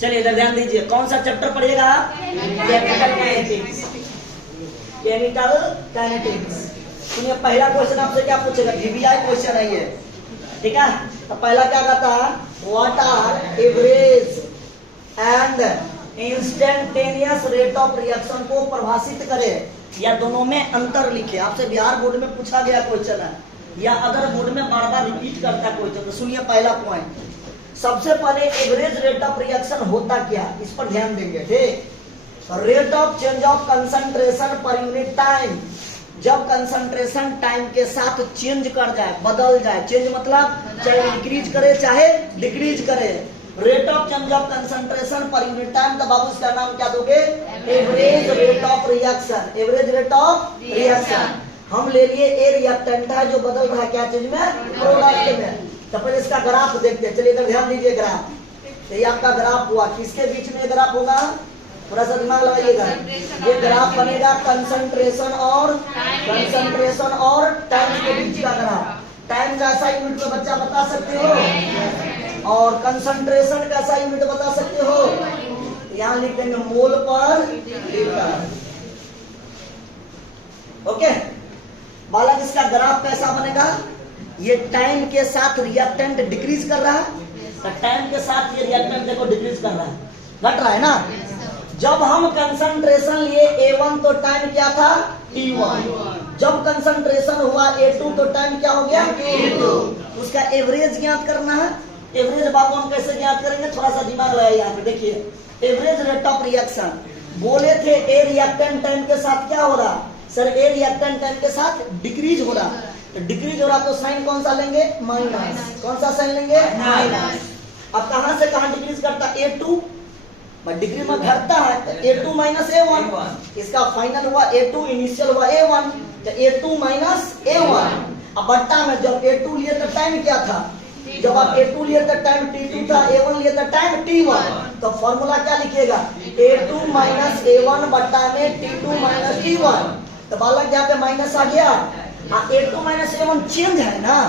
चलिए इधर ध्यान दीजिए, कौन सा चैप्टर पढ़िएगा? Chemical kinetics. Chemical kinetics. सुनिए, पहला क्वेश्चन आपसे क्या पूछेगा? जीबीआई क्वेश्चन है ये, ठीक है। तो पहला क्या कहता है? What are average and instantaneous rate of reaction को परिभाषित करे, या दोनों में अंतर लिखे। आपसे बिहार बोर्ड में पूछा गया क्वेश्चन है, या अदर बोर्ड में बार बार रिपीट करता क्वेश्चन। तो सुनिए पहला पॉइंट, सबसे पहले एवरेज रेट ऑफ रिएक्शन होता क्या, इस पर ध्यान देंगे, ठीक। Rate of change of concentration per unit time, जब कंसंट्रेशन टाइम के साथ चेंज कर जाए, बदल जाए। चेंज मतलब चाहे इंक्रीज करे चाहे डिक्रीज करे। Rate of change of concentration per unit time, तो बाबू इसका नाम क्या दोगे? Average rate of reaction. Average rate of reaction. हम ले लिए ए रिएक्टेंट है जो बदल रहा है क्या चीज में? प्रोडक्ट में। तो पहले इसका ग्राफ देखते हैं। चलिए इधर ध्यान दीजिए, ग्राफ ये आपका ग्राफ हुआ। किसके बीच में ग्राफ होगा? थोड़ा सा दिमाग लगाइएगा। ये ग्राफ बनेगा कंसंट्रेशन और टाइम के बीच का ग्राफ। टाइम कैसा यूनिट में बच्चा बता सकते हो? और कंसंट्रेशन कैसा यूनिट बता सकते हो? यहाँ लिख देंगे मोल पर लीटर। ओके बालक, इसका ग्राफ कैसा बनेगा? ये टाइम के साथ रिएक्टेंट डिक्रीज कर रहा है, तो टाइम के साथ ये रिएक्टेंट देखो डिक्रीज कर रहा है, घट रहा है ना। जब हम कंसंट्रेशन लिए A1 तो टाइम क्या था? T1। जब कंसंट्रेशन हुआ A2 तो टाइम क्या हो गया? T2। उसका एवरेज ज्ञात करना है। एवरेज बाबू हम कैसे ज्ञात करेंगे? थोड़ा सा दिमाग लगाइए। यहाँ पे देखिए, एवरेज रेट ऑफ रिएक्शन बोले थे ए रिएक्टेंट टाइम के साथ क्या हो रहा? सर ए रिएक्टेंट टाइम के साथ डिक्रीज हो रहा। तो डिक्रीज हो रहा तो साइन कौन सा लेंगे? माइनस। कौन सा साइन लेंगे? माइनस। अब कहां से कहां डिक्रीज करता? A2 डिग्री में घटता है, तो A2 माइनस A1। इसका फाइनल हुआ A2, इनिशियल हुआ A1, तो A2 माइनस A1। अब बट्टा में जब A2 लिए तो टाइम क्या था? जब आप A2 लिए तो टाइम T2 था, A1 लिए तो टाइम T1। तो फॉर्मूला क्या लिखिएगा? A2 माइनस A1 बट्टा में T2 माइनस T1। तो बालक यहाँ पे माइनस आ गया। A2 माइनस A1 चेंज है ना,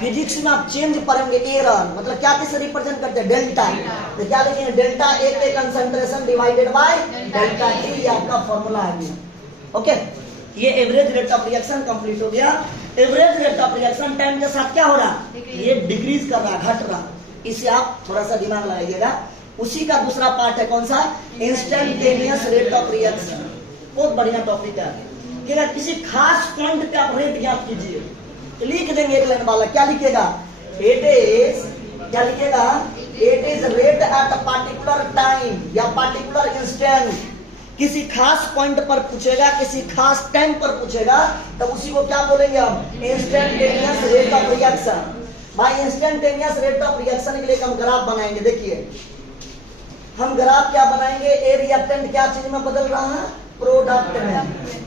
फिजिक्स में आप चेंज पढ़ेंगे। एरर मतलब क्या किसे रिप्रेजेंट करते हैं? डेल्टा। तो क्या लिखेंगे? डेल्टा ए के concentration divided by delta T, ये आपका फॉर्मूला आ गया। ओके, ये average rate of reaction complete हो गया। Average rate of reaction time के साथ क्या हो रहा? ये डिक्रीज कर रहा, घट रहा। इसे आप थोड़ा सा दिमाग लगाइएगा। उसी का दूसरा पार्ट है कौन सा? Instantaneous rate of reaction. बहुत बढ़िया टॉपिक है। किसी खास पॉइंट पे आप रेट ज्ञात कीजिए, लिख देंगे एक लाइन वाला। क्या लिखेगा? इट इज, क्या लिखेगा? It is rate at particular time या पार्टिकुलर इंस्टेंट। किसी खास पॉइंट पर पूछेगा, किसी खास टाइम पर पूछेगा, तब उसी को क्या बोलेंगे हम? Instantaneous rate of reaction. भाई इंस्टेंटेनियस रेट ऑफ रिएक्शन के लिए हम ग्राफ बनाएंगे। देखिए हम ग्राफ क्या बनाएंगे? ए रिएक्टेंट क्या चीज में बदल रहा है? प्रोडक्ट में,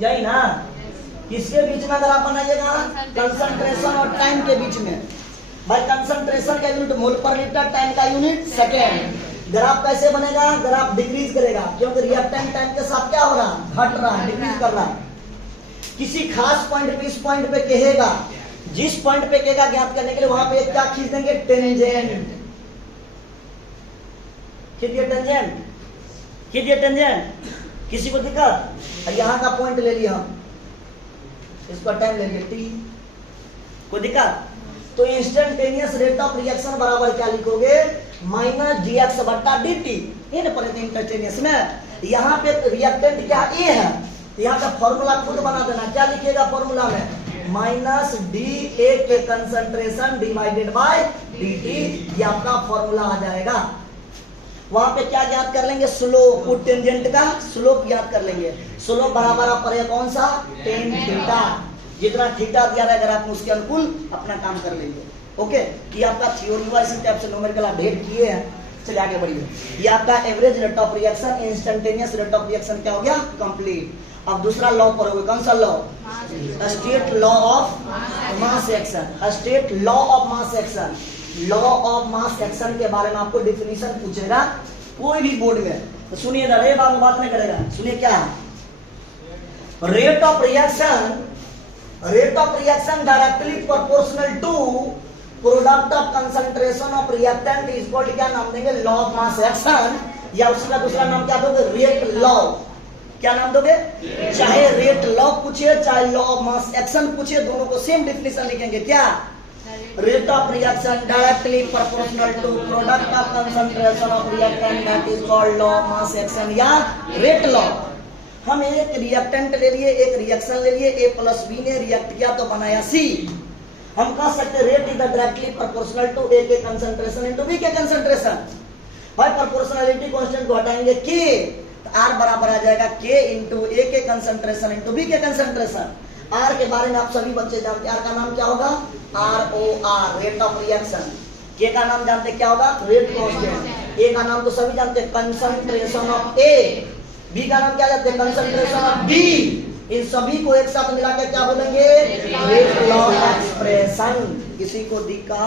यही ना। किसके बीच में अगर आप बनाइएगा? कंसंट्रेशन और टाइम के बीच में। भाई कंसंट्रेशन का unit mole per litre, time का यूनिट सेकेंड। ग्राफ कैसे बनेगा? ग्राफ डिक्रीज करेगा, क्योंकि रिएक्टेंट टाइम के साथ क्या हो रहा? घट रहा, डिक्रीज कर रहा। किसी खास पॉइंट पे, इस पॉइंट पे कहेगा, जिस पॉइंट पे कहेगा ज्ञात करने के लिए, वहां पे क्या खींच देंगे? टेंजेंट। खींचिए टेंजेंट, खींचिए टेंजेंट। किसी को दिक्कत? यहाँ का पॉइंट ले लिया हम, इसका टाइम ले लिया T। कोई दिक्कत? तो इंस्टेंटेनियस रेट ऑफ रिएक्शन बराबर क्या लिखोगे? माइनस dx बट्टा dt। ये ना पढ़े थे इंस्टेंटेनियस में। यहाँ पे रिएक्टेंट क्या A है, तो यहाँ का फॉर्मूला खुद बना देना। क्या लिखिएगा फॉर्मूला में? माइनस dA के कंसंट्रेशन डिवाइडेड बाय dt, ये आपका फॉर्मूला आ जाएगा। वहां पे क्या ज्ञात कर लेंगे? स्लोप। वो टेंजेंट का स्लोप ज्ञात कर लेंगे। स्लोप बराबर आप पढ़े कौन सा? Tan theta. जितना थीटा दिया रहेगा आप उसके अनुकूल अपना काम कर लेंगे। ओके, ये आपका थ्योरी हुआ। इसी टाइप से न्यूमेरिकल आप ढेर किए हैं। चलिए आगे बढ़िए। ये आपका average rate of reaction, instantaneous rate of reaction क्या हो गया? कंप्लीट। अब दूसरा लॉ पढ़ोगे। कौन सा law? State law of mass action. State law of mass action. Law of mass action के बारे में आपको डिफिनीशन पूछेगा कोई भी बोर्ड में, तो सुनिए ना, रे बात नहीं करेगा। सुनिए क्या है? Rate of reaction directly proportional to product of concentration of reactant is called, क्या नाम देंगे, लॉ ऑफ मास एक्शन, या उसका दूसरा नाम क्या दोगे, रेट लॉ। क्या नाम दोगे, चाहे रेट लॉ पूछे चाहे लॉ ऑफ मास एक्शन पूछे, दोनों को सेम डिफिनेशन लिखेंगे। क्या, rate of reaction directly proportional to product of concentration of reactant, that is called law of mass action या रेट लॉ। हम एक रिएक्टेंट ले लिए, एक रिएक्शन ले लिए, A प्लस बी ने रिएक्ट किया तो बनाया C। हम कह सकते rate is directly proportional to A के कंसंट्रेशन इनटू B के कंसंट्रेशन। भाई प्रोपोर्शनलिटी कांस्टेंट को हटाएंगे K, तो R बराबर आ जाएगा K इंटू A के कंसंट्रेशन इंटू B के कंसंट्रेशन। R के बारे में आप सभी बच्चे जानते हैं, R का नाम क्या होगा, ROR, rate of reaction. K का नाम जानते क्या होगा, रेट कांस्टेंट। A का नाम तो सभी जानते हैं, कंसंट्रेशन ऑफ A। B का नाम क्या जानते हैं, कंसंट्रेशन ऑफ B। इन सभी को एक साथ मिला के क्या बोलेंगे, रेट लॉ एक्सप्रेशन। किसी को दिखा,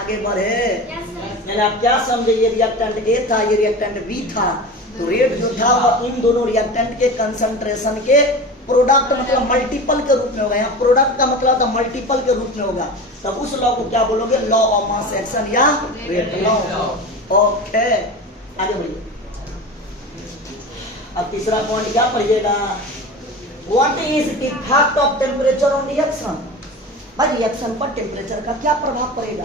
आगे बढ़े। मैंने आप क्या समझे, ये रिएक्टेंट A था, ये रिएक्टेंट B था, तो रेट जो था वो इन दोनों रिएक्टेंट के कंसंट्रेशन के प्रोडक्ट मतलब मल्टीपल के रूप में होगा। यहाँ प्रोडक्ट का मतलब था मल्टीपल के रूप में होगा, तब उस लॉ को क्या बोलोगे, लॉ ऑफ मास एक्शन या रेट लॉ। ओके, आगे बढ़िए। अब तीसरा पॉइंट क्या पढ़िएगा, what is effect of temperature on reaction. भाई रिएक्शन पर टेम्परेचर का क्या प्रभाव पड़ेगा।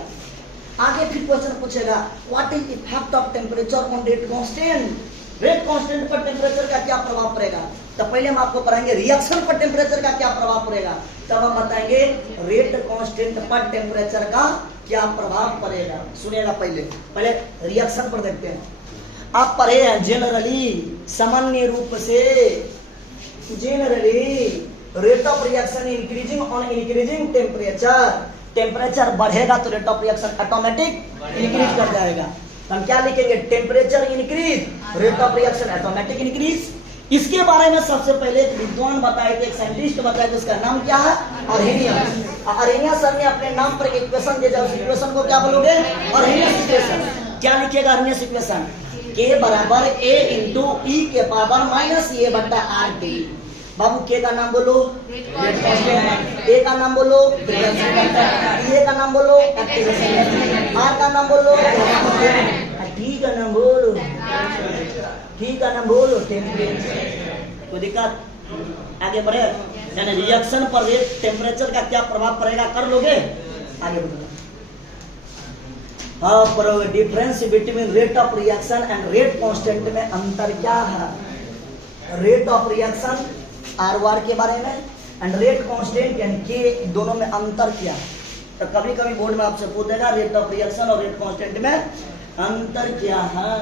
आगे फिर क्वेश्चन पूछेगा, what is effect of temperature on rate constant. Rate constant पर टेम्परेचर का क्या प्रभाव पड़ेगा। तो पहले हम आपको पढ़ाएंगे रिएक्शन पर टेम्परेचर का क्या प्रभाव पड़ेगा, तब हम बताएंगे रेट कांस्टेंट पर टेम्परेचर का क्या प्रभाव पड़ेगा। सुनिएगा, पहले रिएक्शन पर देखते हैं। आप पढ़े हैं जनरली, सामान्य रूप से, generally rate of reaction increasing on increasing temperature. Temperature बढ़ेगा तो rate of reaction automatic increase कर जाएगा। हम क्या लिखेंगे, temperature increase, rate of reaction automatic increase. इसके बारे में सबसे पहले एक विद्वान बताए थे, एक साइंटिस्ट बताए थे, उसका नाम क्या है, अर्हेनियस। अर्हेनियस सर ने अपने नाम पर इक्वेशन दिया, उस इक्वेशन को क्या बोलोगे, अर्हेनियस इक्वेशन। क्या लिखिएगा अर्हेनियस इक्वेशन, K बराबर A इंटू E के पावर माइनस A बट्टा RT। बाबू K का नाम बोलो, रेट कांस्टेंट, A का नाम बोलो, फ्रीक्वेंसी फैक्टर, E का नाम बोलो, एक्टिवेशन, R का नाम बोलो, T का नाम बोलो, T का नाम बोलो, टेम्परेचर। कोई दिक्कत, आगे बढ़े। यानी रिएक्शन पर रेट टेम्परेचर का क्या प्रभाव पड़ेगा, कर लोगे, आगे बढ़ो। हाँ, पर difference between rate of reaction and rate constant में अंतर क्या है। रेट ऑफ रिएक्शन ROR के बारे में एंड रेट कांस्टेंट यानी K, दोनों में अंतर क्या है। तो कभी कभी बोर्ड में आपसे पूछेगा रेट ऑफ रिएक्शन और रेट कांस्टेंट में अंतर क्या है,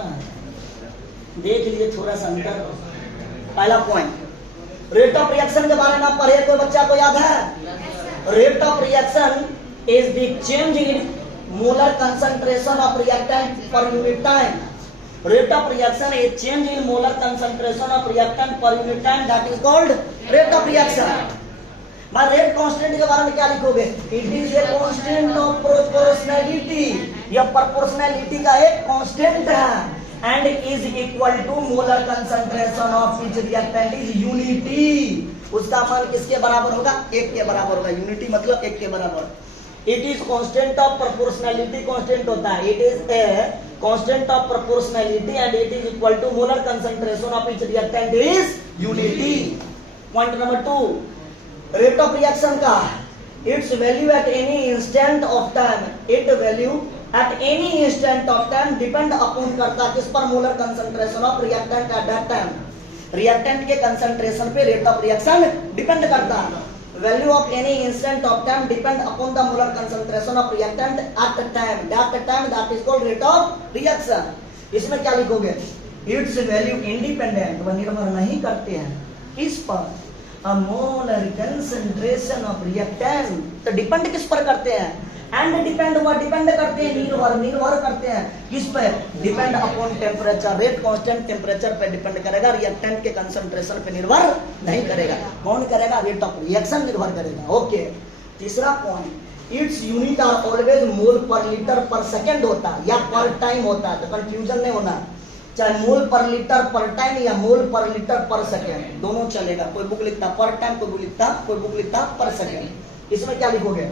देख लीजिए थोड़ा सा अंतर। पहला पॉइंट, रेट ऑफ रिएक्शन के बारे में आप पढ़े, कोई बच्चा को याद है। Rate of reaction is the change in molar concentration of reactant per unit time. Rate of reaction is change in molar concentration of reactant per unit time, that is called rate of reaction. मैं rate constant के बारे में क्या लिखोगे, it is a constant of proportionality. यह proportionality का एक constant है and is equal to molar concentration of each reactant is unity. उसका मान किसके बराबर होगा, 1 के बराबर होगा। यूनिटी मतलब 1 के बराबर। It is constant of proportionality, constant होता है, it is a constant of proportionality and it is equal to molar concentration of each reactant is unity. Point number 2, rate of reaction का its value at any instant of time, it value at any instant of time depend upon करता किस पर, molar concentration of reactant at that time. Reactant के concentration पे rate of reaction depend करता है। Value of any instant of time depend upon the molar concentration of reactant at the time. That is called rate of reaction. इसमें क्या लिखोगे, its value independent, वह निर्भर नहीं करते हैं इस पर, a molar concentration of reactant, तो डिपेंड किस पर करते हैं, एंड डिपेंड, वह डिपेंड करते हैं, निर्भर करते हैं किस पे, depend upon temperature. Rate constant temperature पे डिपेंड करेगा, रिएक्टेंट के कंसंट्रेशन पे निर्भर नहीं करेगा। कौन करेगा, रेट ऑफ रिएक्शन निर्भर करेगा। ओके, तीसरा point, its unit are always mole per litre पर सेकंड होता है या पर टाइम होता है, तो कंफ्यूजन नहीं होना, चाहे मोल पर लीटर पर टाइम या मोल पर लीटर पर सेकंड, दोनों चलेगा। कोई बुक लिखता पर टाइम, कोई बुक लिखता पर सेकंड। इसमें क्या लिखोगे,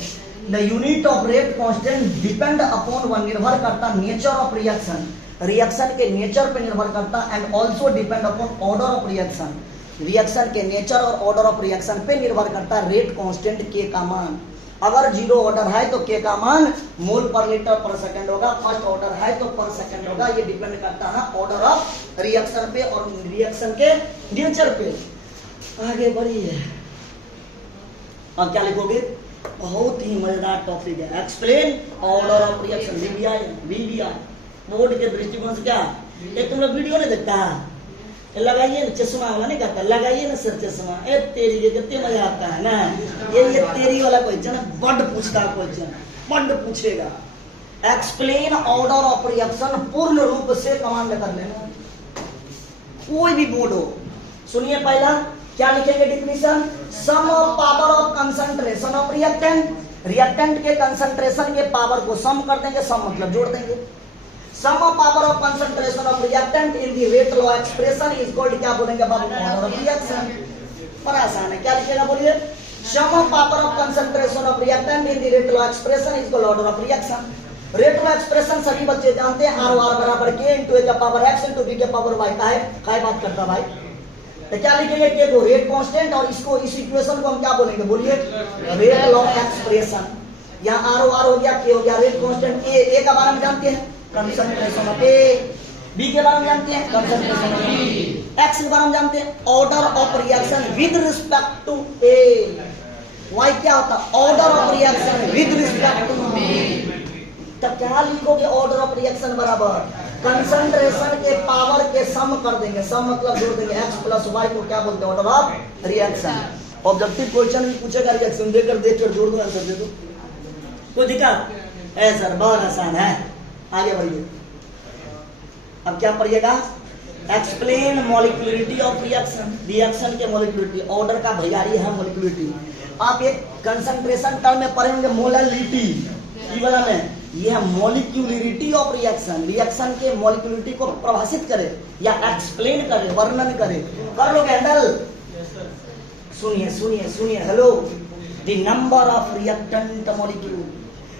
the unit of rate constant depend upon one, निर्भर करता नेचर ऑफ रिएक्शन, रिएक्शन के नेचर पे निर्भर करता, and also depend upon order of reaction, reaction के नेचर और ऑर्डर ऑफ रिएक्शन पे निर्भर करता रेट कांस्टेंट के का मान। अगर जीरो ऑर्डर है तो के का मान मोल पर लीटर पर सेकंड होगा, फर्स्ट ऑर्डर है तो पर सेकंड होगा। ये डिपेंड करता है ऑर्डर ऑफ रिएक्शन पे और रिएक्शन के नेचर पे। आगे बढ़िए, अब क्या लिखोगे? बहुत ही मजेदार टॉपिक है, explain order of reaction. VVI board के दृष्टिकोण से क्या, एक तुम लोग वीडियो नहीं देखता, लगाइए ना चश्मा वाला, नहीं कहता लगाइए ना सर चश्मा, ए तेरी के कितने मजा आता है ना। ये तेरी वाला क्वेश्चन बड पूछता है, क्वेश्चन बड पूछेगा। एक्सप्लेन ऑर्डर ऑफ रिएक्शन पूर्ण रूप से कमांड कर लेना, कोई भी बोर्ड हो। सुनिए, पहला क्या लिखेंगे definition? Sum of power of concentration of reactant, reactant के कंसंट्रेशन के पावर को सम कर देंगे, सम मतलब जोड़ देंगे। Sum of power of concentration of reactant in the rate law expression is called, क्या बोलेंगे बाबू? Order of reaction. बड़ा आसान है, क्या लिखेगा बोलिए? Sum of power of concentration of reactant in the rate law expression is called order of reaction. Rate law expression सभी बच्चे जानते हैं, आर आर बराबर के इनटू ए का पावर एक्स इनटू बी के पावर वाई का है। काय बात करता भाई? तो क्या लिखेंगे? के को रेट कांस्टेंट, और इसको इस इक्वेशन को हम क्या बोलेंगे बोलिए? Rate law expression. यहाँ आर हो गया, के हो गया, रेट कांस्टेंट ए का बारे में जानते हैं, कंसंट्रेशन ऑफ ए, बी के बारे में जानते हैं, कंसंट्रेशन ऑफ बी, एक्स के बारे में जानते हैं, order of reaction with respect to A, Y क्या होता है? Order of reaction with respect to B. तब क्या लिखोगे? ऑर्डर ऑफ रिएक्शन बराबर कंसंट्रेशन के पावर के सम कर देंगे, सम मतलब जोड़ देंगे, एक्स प्लस वाई को क्या बोलते हैं? Order of reaction. Objective question भी पूछेगा, रिएक्शन देकर देकर जोड़ दो, आंसर दे दो, कोई दिक्कत? ऐ सर बहुत आसान है, आगे बढ़िए। अब क्या पढ़िएगा? Explain molecularity of reaction, reaction के मॉलिक्यूलरिटी, ऑर्डर का भैयारी है मॉलिक्यूलरिटी। आप एक कंसंट्रेशन टर्म में पढ़ेंगे मोलरिटी, ई वाला में ये है मॉलिक्यूलरिटी ऑफ रिएक्शन, रिएक्शन के मॉलिक्यूलरिटी को प्रभाषित करे या एक्सप्लेन करे, वर्णन करे। कर लोगे हैंडल? सुनिए सुनिए सुनिए, hello. The number of reactant molecule,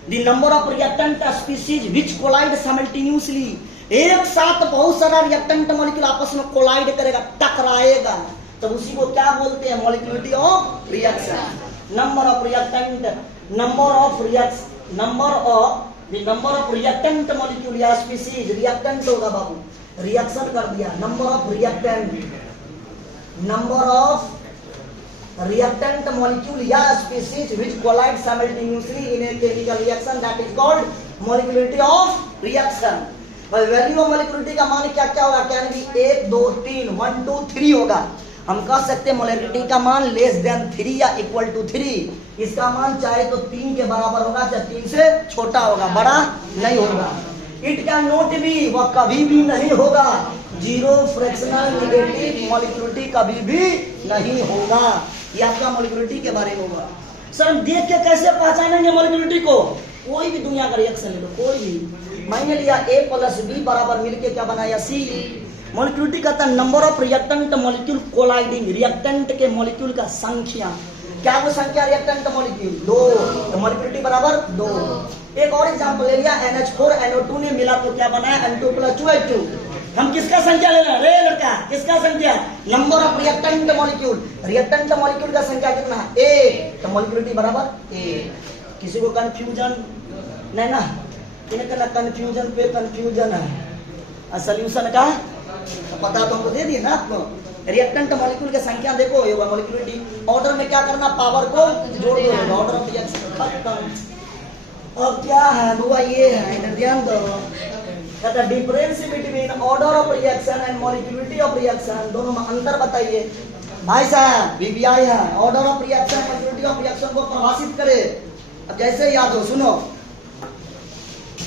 the number of reactant species which collide simultaneously, एक साथ बहुत सारा रिएक्टेंट मॉलिक्यूल आपस में कोलाइड करेगा, टकराएगा, तब उसी को क्या बोलते हैं? Molecularity of reaction. Number of reactant, number of reaction, number of reactant molecule या स्पीशीज, रिएक्टेंट होगा बाबू, रिएक्शन कर दिया, number of reactant, number of reactant molecule या species which collide simultaneously in a chemical reaction that is called molecularity of reaction। भाई value of molecularity का मान क्या क्या होगा? कैन बी 1 2 3 1 2 3 होगा। हम कह सकते हैं मोलिकुलरिटी का मान लेस देन 3 या इक्वल टू 3। इसका मान चाहे तो 3 के बराबर होगा, चाहे 3 से छोटा होगा, बड़ा नहीं होगा। इट कैन नॉट बी, वह कभी भी नहीं होगा। जीरो फ्रैक्शनल नेगेटिव मोलिकुलरिटी कभी भी नहीं होगा। ये आपका मोलिकुलरिटी के बारे में होगा। सर हम देख के कैसे पहचानेंगे मोलिकुलरिटी को? कोई भी दुनिया का रिएक्शन ले लो, कोई भी। मैंने लिया A प्लस B बराबर मिलके क्या बनाया? C। मोलिकुलरिटी कहता है number of reactant molecule colliding, reactant के मॉलिक्यूल का संख्या। क्या वो संख्या? रिएक्टेंट मॉलिक्यूल 2, तो मोलिकुलरिटी बराबर 2। एक और एग्जांपल ले लिया, NH4NO2 ने मिला तो क्या बनाया? N2 + 2H2। हम किसका संख्या ले रहे हैं? रे लड़का, किसका संख्या? Number of reactant molecule, reactant molecule का संख्या कितना है? A, तो मोलिकुलरिटी बराबर A। किसी को कंफ्यूजन नहीं ना? इनका कंफ्यूजन पे कंफ्यूजन है, सोल्यूशन का तो पता तो हमको दे दिए ना आपको। रिएक्टेंट मॉलिक्यूल की संख्या देखो, ये होगा मोलिकुलरिटी। ऑर्डर में क्या करना? पावर को जोड़ दो, ऑर्डर ऑफ रिएक्शन खत्म। और क्या है बुआ? ये है, इधर ध्यान दो। कहता difference between order of reaction and molecularity of reaction, दोनों में अंतर बताइए भाई साहब। वीवीआई है, order of reaction molecularity of reaction को प्रभाषित करे। अब जैसे याद हो, सुनो,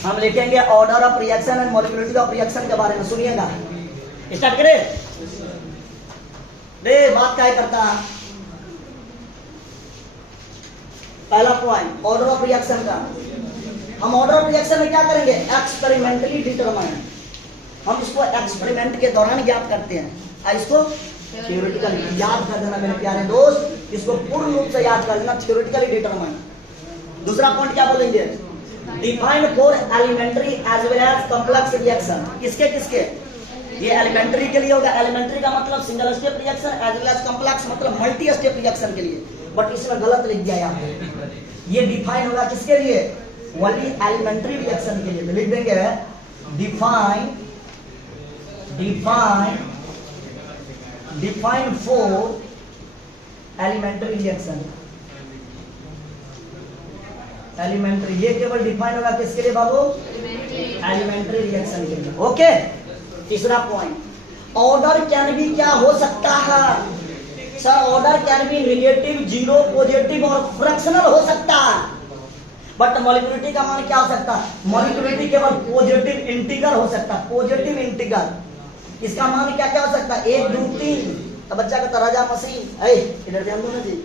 हम लिखेंगे order of reaction and molecularity of reaction के बारे में। सुनिएगा, स्टार्ट करें। रे बात क्या करता है? पहला पॉइंट ऑर्डर ऑफ रिएक्शन का। हम ऑर्डर ऑफ रिएक्शन में क्या करेंगे? Experimentally determine. हम इसको एक्सपेरिमेंट के दौरान ज्ञात करते हैं। इसको थियोरेटिकली याद कर देना मेरे प्यारे दोस्त, इसको पूर्ण रूप से याद कर लेना। थियोरेटिकली डिटरमाइन, दूसरा पॉइंट क्या बोलेंगे? Define for elementary as well as complex reaction. किसके किसके? ये एलिमेंट्री के लिए होगा। एलिमेंट्री का मतलब single step reaction, as well as complex मतलब मल्टी स्टेप रिएक्शन के लिए। बट इसमें गलत लिख दिया यहाँ पे। ये डिफाइन होगा किसके लिए? ओनली एलिमेंट्री रिएक्शन के लिए। तो लिख देंगे define for elementary reaction. Elementary, ये केवल डिफाइन होगा किसके लिए बाबू? एलिमेंट्री रिएक्शन के लिए। ओके। तीसरा पॉइंट, ऑर्डर कैन बी क्या हो सकता है? Sir order can be negative, zero, positive और फ्रैक्शनल हो सकता है। बट मॉलिक्यूलरिटी का मान क्या हो सकता है? मॉलिक्यूलरिटी केवल पॉजिटिव इंटीगर हो सकता है। पॉजिटिव इंटीगर इसका मान क्या क्या हो सकता है? 1, 2, 3। तो बच्चा का राजा मशीन इधर ध्यान दो ना जी।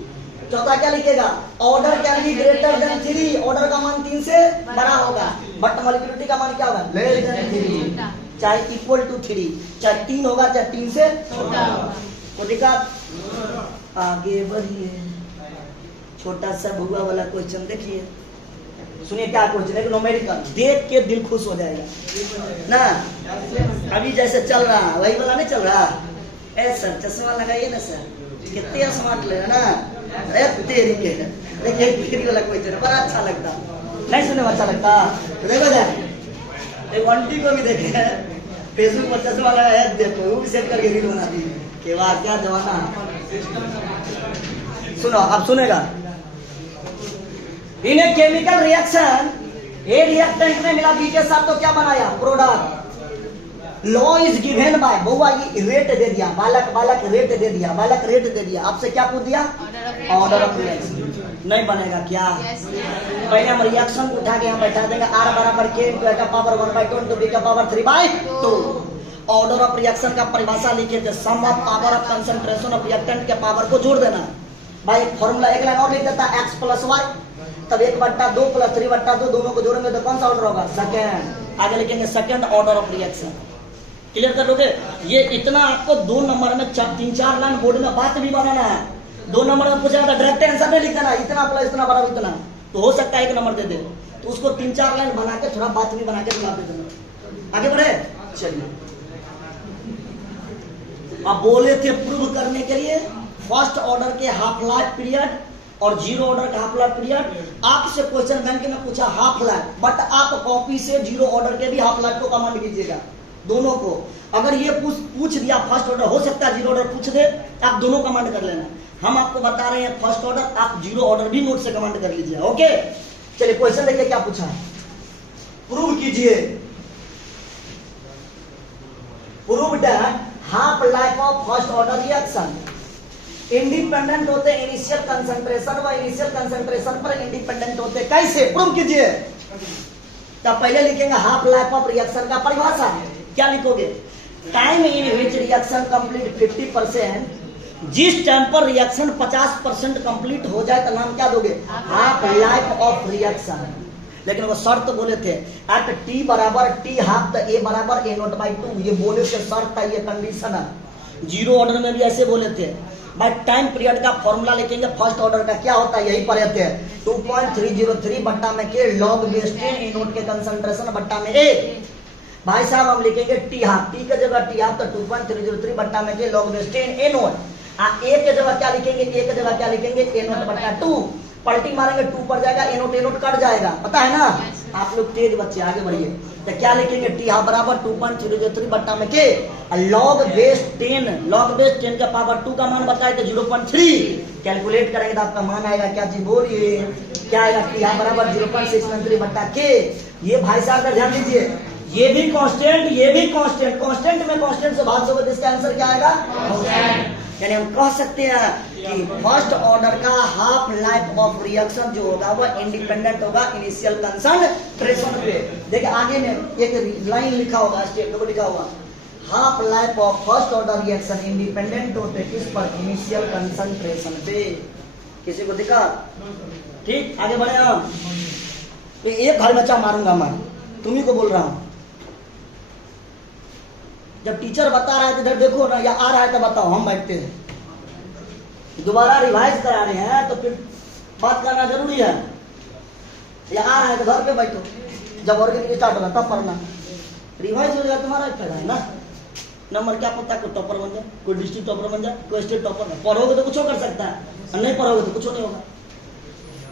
चौथा क्या लिखेगा? Order can be greater than 3। Order का मान 3 से बड़ा होगा। बट मॉलिक्यूलरिटी का मान क्या होगा? लेस देन 3, चाहे इक्वल टू 3, चाहे 3 होगा चाहे 3 से छोटा होगा। तो देखा, आगे बढ़िए। छोटा सा भुआ वाला क्वेश्चन देखिए, सुनिए क्या क्वेश्चन है। न्यूमेरिकल देख के दिल खुश हो जाएगा ना। अभी जैसे चल रहा है वही वाला नहीं चल रहा। ए सर चश्मा लगाइए ना सर, कितने स्मार्ट लग रहा ना। अरे तेरी के देखिए वाला क्वेश्चन बड़ा अच्छा लगता, नहीं सुनने में अच्छा लगता। तो देखो जाए एक आंटी को भी देखे फेसबुक पर चश्मा लगाया है, देखो वो भी सेट करके रील बना दी। के बाद क्या जमाना। सुनो अब सुनेगा। In a chemical reaction, a reactant ने मिला बी के साथ तो क्या बनाया? Product. Law is given by, बहुआ ये रेट दे दिया, बालक रेट दे दिया, बालक रेट दे दिया। आपसे क्या पूछ दिया? Order of reaction. नहीं बनेगा क्या? पहले हम रिएक्शन उठा के यहाँ बैठा देंगे। R बराबर K इंटू A का पावर 1/2 इंटू B का पावर 3/2। ऑर्डर ऑफ रिएक्शन का परिभाषा लिखे थे, sum of power of concentration of reactant के पावर को जोड़ देना। भाई एक फॉर्मूला एक लाइन और लिख देता x + y, तब 1/2 + 3/2 दोनों को जोड़ेंगे तो कौन सा ऑर्डर होगा? सेकंड। आगे लिखेंगे second order of reaction. Clear कर लोगे? ये इतना आपको 2 नंबर में 3-4 लाइन बोर्ड में बात भी बनाना है। 2 नंबर में पूछा था डायरेक्ट आंसर नहीं लिखना, इतना प्लस इतना बराबर इतना। तो हो सकता है 1 नंबर दे दे, तो उसको 3-4 लाइन बना के थोड़ा बात भी बना के जवाब दे देना। आगे बढ़े, चलिए। अब बोले थे प्रूव करने के लिए फर्स्ट ऑर्डर के हाफ लाइफ पीरियड और जीरो ऑर्डर का हाफ लाइफ पीरियड। आपसे क्वेश्चन बैंक में पूछा हाफ लाइफ, बट आप कॉपी से जीरो ऑर्डर के भी हाफ लाइफ को कमांड कीजिएगा दोनों को। अगर ये पूछ दिया फर्स्ट ऑर्डर, हो सकता है जीरो ऑर्डर पूछ दे, आप दोनों कमांड कर लेना। हम आपको बता रहे हैं फर्स्ट ऑर्डर, आप जीरो ऑर्डर भी नोट से कमांड कर लीजिए। ओके, चलिए क्वेश्चन देखिए क्या पूछा है, प्रूव कीजिए। Prove that half life of first order reaction independent होते इनिशियल कंसंट्रेशन व इनिशियल कंसंट्रेशन पर इंडिपेंडेंट होते। कैसे प्रूव कीजिए? तब पहले लिखेंगे हाफ लाइफ ऑफ रिएक्शन का परिभाषा। क्या लिखोगे? Time in which reaction complete 50%। जिस टाइम पर रिएक्शन 50% कंप्लीट हो जाए तो नाम क्या दोगे? Half life of reaction. लेकिन वो शर्त बोले थे एट टी बराबर टी हाफ तो ए बराबर A0/2। ये बोले थे शर्त था, ये कंडीशन है। जीरो ऑर्डर में भी ऐसे बोले थे। भाई टाइम पीरियड का फॉर्मूला लिखेंगे फर्स्ट ऑर्डर का, क्या होता है यही पढ़े थे, 2.303 बट्टा में के लॉग बेस 10 ए नोट के कंसंट्रेशन बट्टा में ए। भाई साहब हम लिखेंगे टी हाफ, टी के जगह टी हाफ तो 2.303 बट्टा में के लॉग बेस 10 ए नोट। ए के जगह क्या लिखेंगे? ए के जगह क्या लिखेंगे? ए नोट बट्टा 2। पलटी मारेंगे 2 पर जाएगा, ए नोट कट जाएगा, पता है ना? आप लोग तेज बच्चे, आगे बढ़िए। तो क्या लिखेंगे? टी हाफ बराबर 2.303 बट्टा में के लॉग बेस 10, लॉग बेस 10 का पावर 2 का मान बताए थे 0.3। कैलकुलेट करेंगे तो आपका मान आएगा क्या चीज बोलिए? क्या आएगा? टी हाफ बराबर 0.613 बट्टा के। ये भाई साहब का ध्यान दीजिए, ये भी कांस्टेंट, ये भी कांस्टेंट। कांस्टेंट में कांस्टेंट से भाग दोगे, इसका आंसर क्या आएगा? यानी हम कह सकते हैं कि फर्स्ट ऑर्डर का हाफ लाइफ ऑफ रिएक्शन जो होगा वो इंडिपेंडेंट होगा इनिशियल कंसंट्रेशन पे। देखिए आगे में एक लाइन लिखा होगा, स्टेप को लिखा हुआ, half life of first order reaction independent होते किस पर? इनिशियल कंसंट्रेशन पे। किसी को दिखा? ठीक, आगे बढ़े हम। एक घर बच्चा मारूंगा मैं, तुम्ही को बोल रहा हूं। जब टीचर बता रहा है तो इधर देखो ना, या आ रहा है तो बताओ, हम बैठते हैं। दोबारा रिवाइज करा रहे हैं तो फिर बात करना जरूरी है। यहाँ आ रहा है तो घर पे बैठो, जब ऑर्गेनिक स्टार्ट होगा तब पढ़ना, रिवाइज हो जाएगा, तुम्हारा ही फायदा है ना। नंबर क्या पता, कोई टॉपर बन जाए, कोई डिस्ट्रिक्ट टॉपर बन जाए, कोई स्टेट टॉपर बन, पढ़ोगे तो कुछ कर सकता है और नहीं पढ़ोगे तो कुछ नहीं होगा।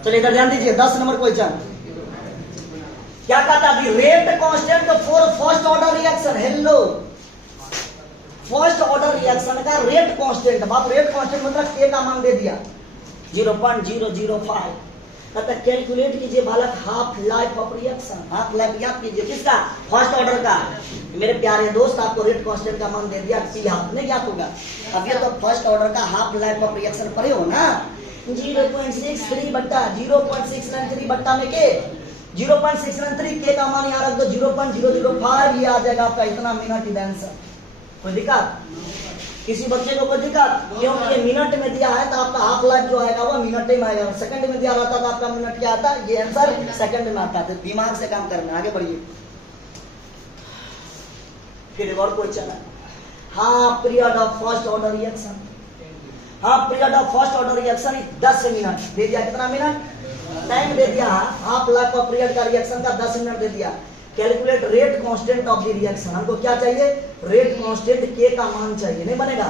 चलिए इधर ध्यान दीजिए, 10 नंबर क्वेश्चन क्या कहता है, rate constant for first order reaction. Hello, first order reaction का रेट कांस्टेंट, बाप रेट कांस्टेंट मतलब के का मान दे दिया 0.005, कहता कैलकुलेट कीजिए बालक half life of reaction. Half life याद कीजिए किसका, फर्स्ट ऑर्डर का। मेरे प्यारे दोस्त आपको रेट कांस्टेंट का मान दे दिया, टी हाफ नहीं ज्ञात होगा। अब ये तो फर्स्ट ऑर्डर का हाफ लाइफ ऑफ रिएक्शन पढ़े हो ना, 0.63 बट्टा 0.693 बट्टा में के 0.693 के का मान यहाँ रख दो 0.005, ये आ जाएगा आपका इतना मिनट इज आंसर। कोई दिक्कत किसी बच्चे को कोई दिक्कत, क्योंकि ये मिनट में दिया है तो आपका हाफ लाइफ जो आएगा वो मिनट में आएगा। सेकंड में दिया रहता तो आपका मिनट क्या आता, ये आंसर सेकंड में आता है। दिमाग से काम करना, आगे बढ़िए। फिर एक और क्वेश्चन है, half period of first order reaction. Half period of first order reaction 10 minute दे दिया, कितना मिनट टाइम दे दिया, हाफ लाइफ ऑफ पीरियड का रिएक्शन का 10 मिनट दे दिया। Calculate rate constant of the reaction, हमको क्या चाहिए, रेट कांस्टेंट के का मान चाहिए, नहीं बनेगा।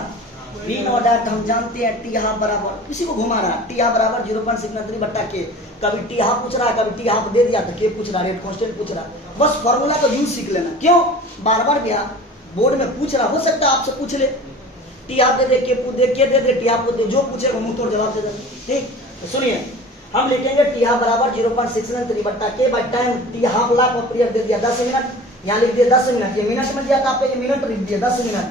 वी नो दैट, हम जानते हैं टी हाफ बराबर, किसी को घुमा रहा, टी हाफ बराबर 0.693 बट्टा के, कभी टी हाफ पूछ रहा है, कभी टी हाफ दे दिया तो के पूछ रहा, रेट कांस्टेंट पूछ रहा। बस फॉर्मूला को यूज सीख लेना, क्यों बार बार गया बोर्ड में पूछ रहा, हो सकता है आपसे पूछ ले, टी हाफ दे दे के दे दे, टी हाफ को दे, जो पूछेगा मुंह तोड़ जवाब दे दे। ठीक तो सुनिए, हम लिखेंगे टी हाफ बराबर 0.693 बट्टा के by time, T half life of period दे दिया 10 मिनट, यहाँ लिख दिया 10 मिनट, ये मिनट में दिया था आपको, ये मिनट लिख दिया 10 मिनट,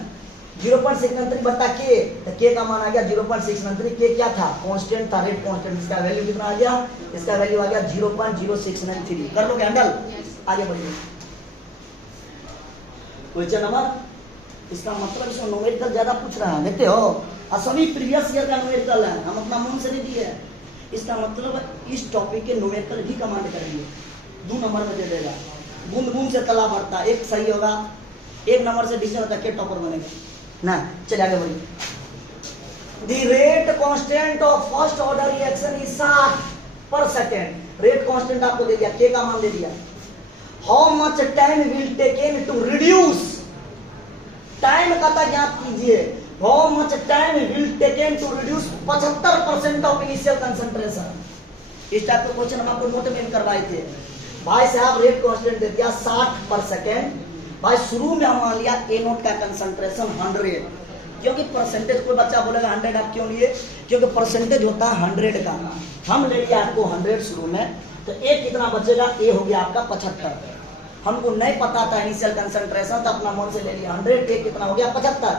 0.693 बट्टा के, तो के का मान आ गया 0.693, के क्या था, कांस्टेंट था, रेट कांस्टेंट, इसका वैल्यू कितना आ गया, इसका वैल्यू आ गया 0.0693। कर लोगे हैंडल, आगे बढ़िए। क्वेश्चन नंबर, इसका मतलब इसमें न्यूमेरिकल ज्यादा पूछ रहा है, देखते हो, और सभी प्रीवियस ईयर का न्यूमेरिकल है, हम अपना मन से नहीं दिए। इसका मतलब इस टॉपिक के न्यूमेरिकल भी कमांड करेंगे, 2 नंबर में दे देगा। बूंद बूंद से तालाब भरता, एक सही होगा, 1 नंबर से डिसीजन होता है, के टॉपर बनेगा ना। चलिए आगे बढ़िए। The rate constant of first order reaction is 60 पर सेकेंड। रेट कांस्टेंट आपको दे दिया, के का मान दे दिया। How much time will taken to reduce, time का ज्ञात कीजिए, how much time will taken to reduce 75% of initial concentration. इस टाइप का क्वेश्चन हम आपको नोट में करवाए थे। भाई साहब रेट कांस्टेंट दे दिया 60 पर सेकेंड, भाई शुरू में हम मान लिया ए नोट का कंसंट्रेशन 100, क्योंकि परसेंटेज, कोई बच्चा बोलेगा 100 आप क्यों लिए, क्योंकि परसेंटेज होता है 100 का, हम ले लिया आपको 100 शुरू में, तो एक कितना बचेगा, ए हो गया आपका 75। हमको नहीं पता था इनिशियल कंसंट्रेशन, तो अपना मन से ले लिया 100, ए कितना हो गया 75।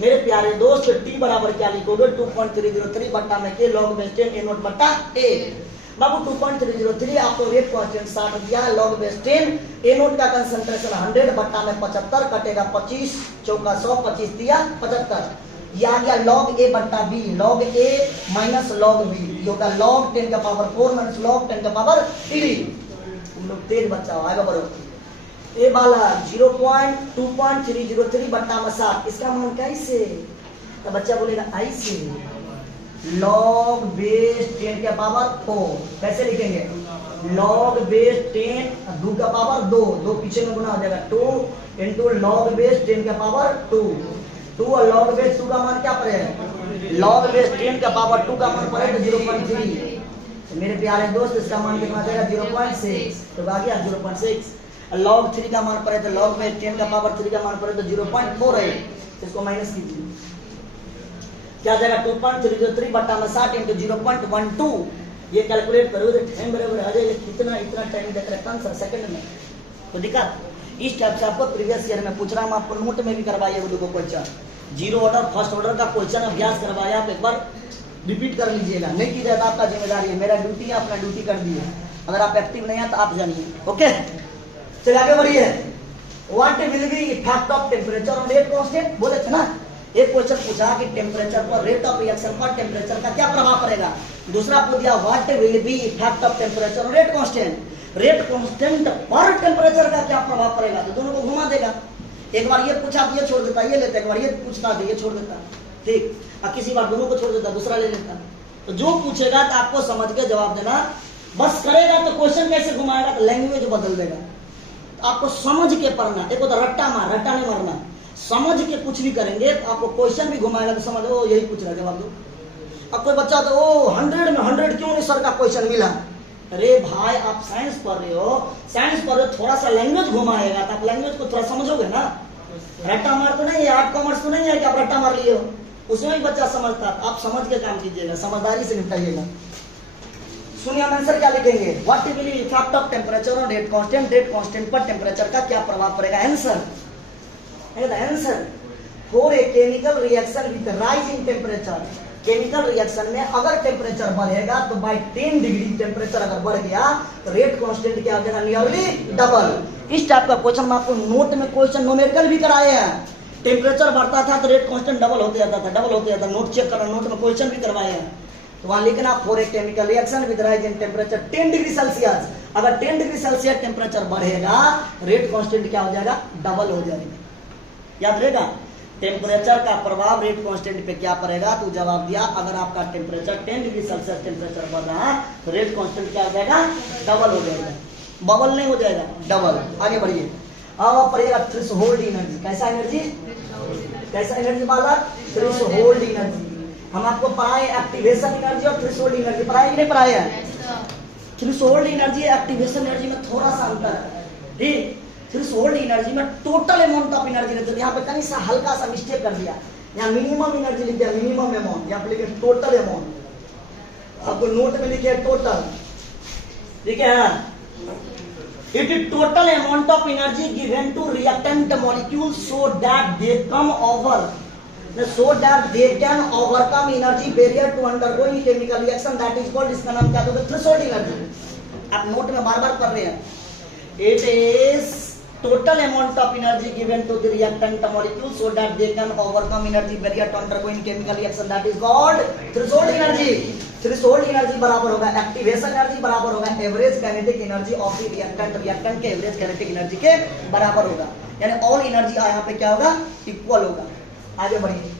मेरे प्यारे दोस्त टी बराबर क्या लिखोगे, 2.303 बट्टा में के लॉग बेस 10 ए नोट बट्टा ए। बाबू 2.303 आपको रेट कांस्टेंट 60 दिया, लॉग बेस 10 ए नोट का कंसंट्रेशन 100 बट्टा में 75, कटेगा 25 चौका 100, 25 दिया 75, ये आ गया लॉग ए बट्टा बी, लॉग ए माइनस लॉग बी, ये होगा लॉग 10 का पावर 4 माइनस लॉग 10 का पावर 3। तुम लोग तेज बच्चा हो, आएगा बढ़ो। ए वाला 0.2.303 बट्टा में 60, इसका मान कैसे, तो बच्चा बोलेगा ऐसे, लॉग बेस 10 के पावर 4, कैसे लिखेंगे, लॉग बेस 10 2 का पावर 2, 2 पीछे में गुना हो जाएगा 2 इंटू लॉग बेस 10 के पावर 2 और लॉग बेस 2 का मान क्या पड़ेगा, लॉग बेस 10 का पावर 2 का मान पड़ेगा 0.3। तो मेरे प्यारे दोस्त इसका मान कितना आ जाएगा 0.6, तो आ गया 0.6। लॉग 3 का मान पड़े तो लॉग बेस 10 का पावर 3 का मान पड़े तो 0.4 है, इसको माइनस कीजिए, क्या जाएगा 2.303 बट्टा में 60 इंटू 0.12, ये कैलकुलेट करोगे तो टाइम बराबर आ जाएगा कितना, इतना टाइम देख रहे हैं सर सेकंड में। तो दिक्कत इस टाइप से आपको प्रीवियस ईयर में पूछ रहा हूँ, आपको नोट में भी करवाइए देखो क्वेश्चन, 0 ऑर्डर फर्स्ट ऑर्डर का क्वेश्चन अभ्यास करवाया, आप एक बार रिपीट कर लीजिएगा, नहीं कीजिए तो आपका जिम्मेदारी है, मेरा ड्यूटी है, अपना ड्यूटी कर दिए, अगर आप एक्टिव नहीं है तो आप जानिए। ओके चलिए आगे बढ़िए। What will be effect of temperature on rate constant, बोले थे ना, एक क्वेश्चन पूछा कि टेम्परेचर पर, रेट ऑफ रिएक्शन पर टेम्परेचर का क्या प्रभाव पड़ेगा। दूसरा पूछ दिया what will be effect of temperature on rate constant, rate constant पर टेम्परेचर का क्या प्रभाव पड़ेगा, तो दोनों को घुमा देगा। एक बार ये पूछा तो ये छोड़ देता, ये लेता, एक बार ये पूछता तो ये छोड़ देता, ठीक, और किसी बार दोनों को छोड़ देता, दूसरा ले लेता। तो जो पूछेगा तो आपको समझ के जवाब देना, बस करेगा तो क्वेश्चन कैसे घुमाएगा, तो लैंग्वेज बदल देगा। तो आपको समझ के पढ़ना, एक होता रट्टा रट्टा नहीं मारना, समझ के कुछ भी करेंगे तो आपको क्वेश्चन भी घुमाएगा तो समझ ओ यही पूछ रहा है, जवाब दो। अब कोई बच्चा तो ओ 100 में 100 क्यों नहीं सर का क्वेश्चन मिला। अरे भाई आप साइंस पढ़ रहे हो, साइंस पढ़ रहे हो, थोड़ा सा लैंग्वेज घुमाएगा तो आप लैंग्वेज को थोड़ा समझोगे ना। रट्टा मार तो नहीं है, आर्ट कॉमर्स तो नहीं है कि आप रट्टा मार लिए हो, उसमें भी बच्चा समझता। आप समझ के काम कीजिएगा, समझदारी से निपटाइएगा। सुनिए आंसर क्या लिखेंगे, what will be effect of temperature on rate constant, rate constant पर टेम्परेचर का क्या प्रभाव पड़ेगा। Answer for a chemical reaction with rise in temperature, chemical reaction में अगर टेम्परेचर बढ़ेगा तो बाय 10 डिग्री टेम्परेचर अगर बढ़ गया तो रेट कांस्टेंट क्या हो जाएगा, नियरली डबल। इस टाइप का क्वेश्चन में आपको नोट में क्वेश्चन न्यूमेरिकल भी कराए हैं। टेम्परेचर बढ़ता था तो रेट कांस्टेंट डबल होते जाता था, डबल होते जाता। नोट चेक करना, नोट में क्वेश्चन भी करवाए हैं। तो वहां लिखना for a chemical reaction with rise in temperature 10 degree Celsius, अगर 10 डिग्री सेल्सियस टेम्परेचर बढ़ेगा रेट कांस्टेंट क्या हो जाएगा, डबल हो जाएगा। याद रहेगा, टेम्परेचर का प्रभाव रेट कांस्टेंट पे क्या पड़ेगा, तो जवाब दिया अगर आपका टेम्परेचर 10 डिग्री सेल्सियस टेम्परेचर बढ़ रहा है तो रेट कांस्टेंट क्या हो जाएगा, डबल हो जाएगा। बबल नहीं हो जाएगा, डबल। आगे बढ़िए, अब पड़ेगा थ्रेशोल्ड एनर्जी। कैसा एनर्जी, कैसा एनर्जी बालक, थ्रेशोल्ड एनर्जी। हम आपको पढ़ाए एक्टिवेशन एनर्जी और थ्रेशोल्ड एनर्जी, पढ़ाए कि नहीं पढ़ाए हैं। थ्रेशोल्ड एनर्जी एक्टिवेशन एनर्जी में थोड़ा सा अंतर है, ठीक। थ्रेशोल्ड एनर्जी में टोटल अमाउंट ऑफ एनर्जी रहती है, यहाँ पे कहीं सा हल्का सा मिस्टेक कर दिया, यहाँ मिनिमम एनर्जी लिख दिया, मिनिमम अमाउंट, यहाँ पे लिखे टोटल अमाउंट, आपको नोट में लिखे टोटल, ठीक है। It is total amount of energy given to reactant molecule so that they come over, so that they can overcome energy barrier to undergo chemical reaction, that is called, इसका नाम क्या दोगे, threshold energy. आप note में बार बार कर रहे हैं, it is total amount of energy given to the reactant molecule so that they can overcome energy barrier to undergo chemical reaction, that is called threshold energy। Threshold energy बराबर होगा activation energy बराबर होगा average kinetic energy of the reactant, reactant के average kinetic energy के बराबर होगा, यानी all energy यहाँ पे क्या होगा, इक्वल होगा। आगे बढ़िए,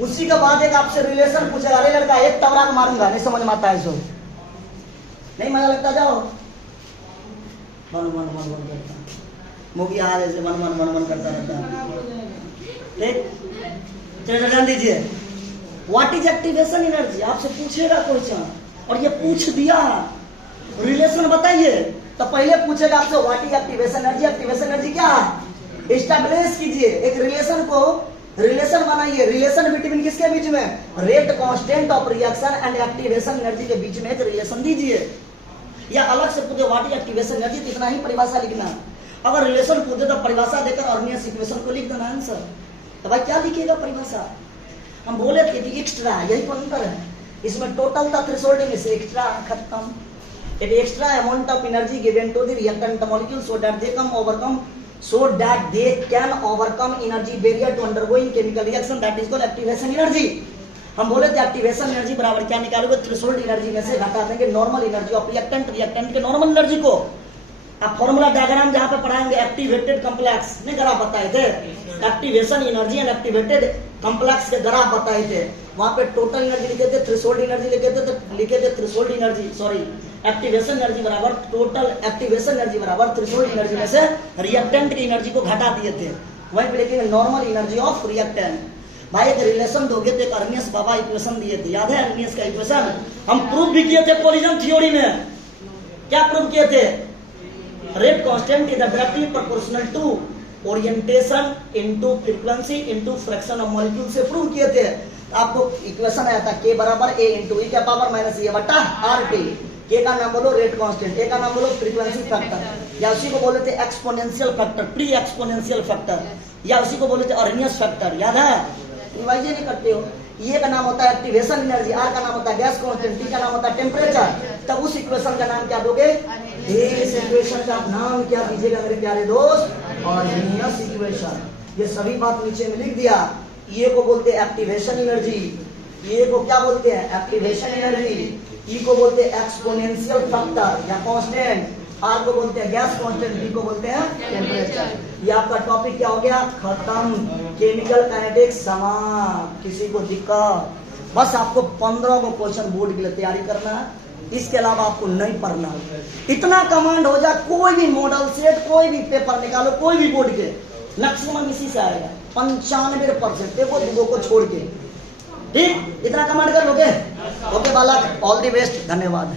उसी के बाद एक आपसे रिलेशन पूछेगा। अरे लड़का एक तबराक मारूंगा, नहीं समझ में आता है, सो नहीं मजा लगता, जाओ मन मन मन मन करता, मुगी हाल ऐसे मन मन मन मन करता रहता है। चलिए ध्यान दीजिए, व्हाट इज एक्टिवेशन एनर्जी, आपसे पूछेगा क्वेश्चन और ये पूछ दिया रिलेशन बताइए, तो पहले पूछेगा आपसे what is activation energy. Activation energy क्या है, एस्टैब्लिश कीजिए एक रिलेशन को, रिलेशन बनाइए, रिलेशन बिटवीन किसके बीच में, rate constant of reaction and activation energy के बीच में एक रिलेशन दीजिए। या अलग से पूछे व्हाट इज एक्टिवेशन एनर्जी, तो इतना ही परिभाषा लिखना। अगर रिलेशन पूछे तो परिभाषा देकर अर्नियस इक्वेशन को लिख देना आंसर। तो भाई क्या लिखिएगा परिभाषा, हम बोले थे कि एक्स्ट्रा, यही तो अंतर है। इसमें टोटल था थ्रेशोल्ड में से एक्स्ट्रा खत्म। It extra amount of energy given to the reactant molecule so that they come overcome, so that they can overcome energy barrier to undergoing chemical reaction, that is called activation energy। हम बोले थे activation energy बराबर क्या निकालोगे, threshold energy में से घटा देंगे normal energy of reactant, reactant के नॉर्मल एनर्जी को। आप फॉर्मूला डायग्राम जहां पे पढ़ाएंगे एक्टिवेटेड कॉम्प्लेक्स में ग्राफ बताए थे, activation energy and activated complex के ग्राफ बताए थे, वहां पे टोटल एनर्जी लिखे थे, थ्रेशोल्ड एनर्जी लिखे थे threshold energy sorry activation energy बराबर टोटल एक्टिवेशन एनर्जी बराबर थ्रेशोल्ड एनर्जी में से रिएक्टेंट की एनर्जी को घटा दिए थे, वहीं पे लिखेंगे नॉर्मल एनर्जी ऑफ रिएक्टेंट। भाई एक रिलेशन दोगे तो एक अर्नियस बाबा इक्वेशन दिए थे, याद है अर्नियस का इक्वेशन, हम प्रूव भी किए थे कोलिजन थ्योरी में। क्या प्रूव किए थे, rate constant is directly proportional to orientation into frequency into fraction of molecule से प्रूव किए थे। आपको इक्वेशन आया था k बराबर a इंटू e के पावर माइनस ए बटा RT। के का नाम बोलो रेट कांस्टेंट, ए का नाम बोलो फ्रीक्वेंसी फैक्टर, या उसी को बोले थे exponential factor, pre exponential factor, या उसी को बोले थे अर्नियस फैक्टर। याद है, रिवाइज नहीं करते हो। ये का नाम होता है एक्टिवेशन एनर्जी, आर का नाम होता है गैस कांस्टेंट, टी का नाम होता है टेम्परेचर। तब उस इक्वेशन का नाम क्या दोगे, इस इक्वेशन का नाम क्या दीजिएगा मेरे प्यारे दोस्त, अर्नियस इक्वेशन। ये सभी बात नीचे में लिख दिया। ये को बोलते हैं एक्टिवेशन एनर्जी, ये को क्या बोलते हैं एक्टिवेशन एनर्जी, ई को बोलते हैं एक्सपोनेंशियल फैक्टर या कांस्टेंट, आर को बोलते हैं गैस कांस्टेंट, डी को बोलते हैं टेम्परेचर। ये आपका टॉपिक क्या हो गया, खत्म। केमिकल काइनेटिक्स समाप्त। किसी को दिक्कत, बस आपको 15 को क्वेश्चन बोर्ड के लिए तैयारी करना है। इसके अलावा आपको नहीं पढ़ना। इतना कमांड हो जाए, कोई भी मॉडल सेट, कोई भी पेपर निकालो, कोई भी बोर्ड के, मैक्सिमम इसी से आएगा 95%, देखो दुगो को छोड़ के। ठीक, इतना कमांड कर लोगे? ओके बालक, ऑल द बेस्ट, धन्यवाद।